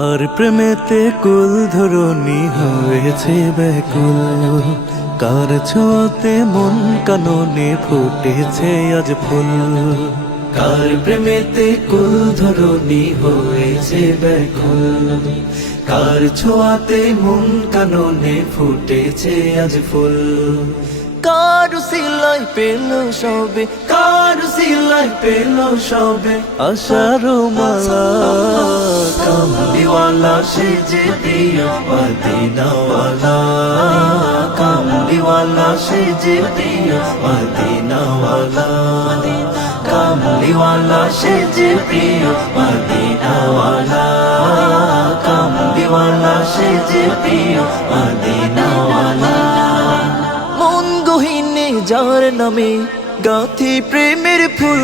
আর প্রেমেতে কুল ধরণী হয়েছে ব্যাকুল, কার ছোঁয়াতে মন কাননে ফুটেছে আজ ফুল। কার প্রেমেতে কুল ধরণী হয়েছে ব্যাকুল, কার ছোঁয়াতে মন কাননে ফুটেছে আজ ফুল। কারু সিলাই পেল সবে, কারু সিলাই পেল সবে আশার মালা। কামলিওয়ালা সে যে প্রিয় মদিনাওয়ালা, কামলিওয়ালা সে যে প্রিয় মদিনাওয়ালা, কামলিওয়ালা সে যে প্রিয় মদিনাওয়ালা, কামলিওয়ালা সে যে প্রিয় মদিনাওয়ালা। মন গহিনে যার নামে গাথি প্রেমের ফুল,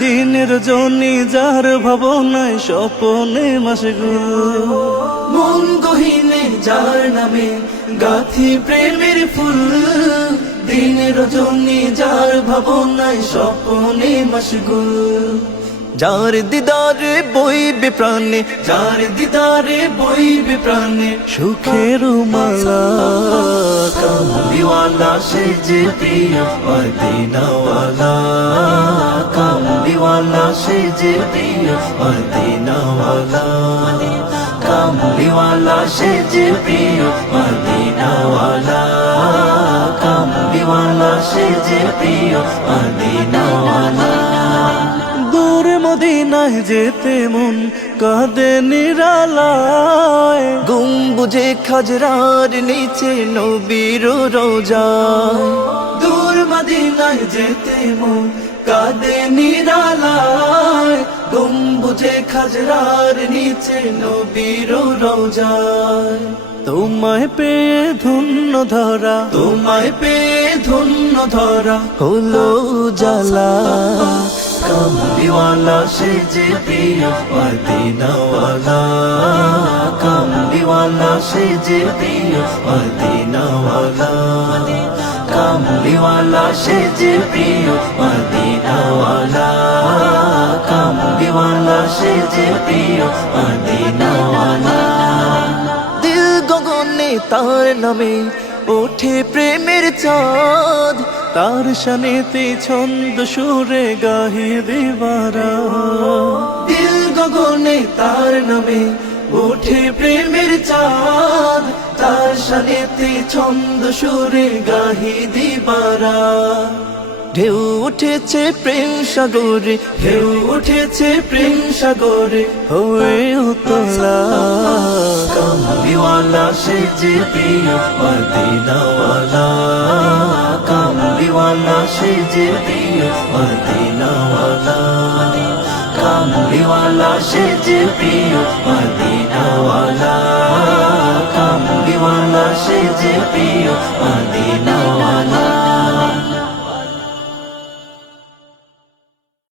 দিনের জনি যার ভাবনায় স্বপনে মাসগুল। মন গহিনে যার নামে গাথি প্রেমের ফুল, দিনের জনি যার ভাবনায় স্বপনে মাসগুল। যার দিদারে বইবে প্রাণে, যার দিদারে বইবে প্রাণে সুখের মালা। কামলিওয়ালা সে যে প্রিয় মদিনাওয়ালা, কামলিওয়ালা সে যে প্রিয় মদিনাওয়ালা, কামলিওয়ালা সে যে প্রিয় মদিনাওয়ালা, কামলিওয়ালা সে যে প্রিয় মদিনাওয়ালা। দূর মদিনায় যেতে মন কাঁদে নিরালায়, গম্বুজে খাজরার নিচে নবীর রোজা। দূর মদিনায় যেতে মন কাঁদে নিরালায়, গম্বুজে খাজরার নিচে নবীর রোজা। তোমায় পেয়ে ধন্য ধরা, তোমায় পেয়ে ধন্য ধরা হলো জালা। কামলিওয়ালা সে যে প্রিয় মদিনাওয়ালা, কামলিওয়ালা সে যে প্রিয় মদিনাওয়ালা, কামলিওয়ালা সে যে প্রিয় মদিনাওয়ালা, কামলিওয়ালা সে যে প্রিয় মদিনাওয়ালা। দিল গগনে তার নামে ওঠে প্রেমের চাঁদ, তার শানেতে ছন্দ সুরে গাহে দেবারা। দিল গগনে তার নামে ওঠে প্রেমের চাঁদ, তার শানেতে ছন্দ সুরে গাহে দেবারা। ঢেউ উঠেছে প্রেম সাগরে, ঢেউ উঠেছে প্রেম সাগরে হয়ে উতলা। কামলিওয়ালা সে যে প্রিয় মদিনাওয়ালা, কামলিওয়ালা সে যে প্রিয় মদিনাওয়ালা, কামলিওয়ালা সে যে প্রিয় মদিনাওয়ালা, কামলিওয়ালা সে যে প্রিয় মদিনাওয়ালা।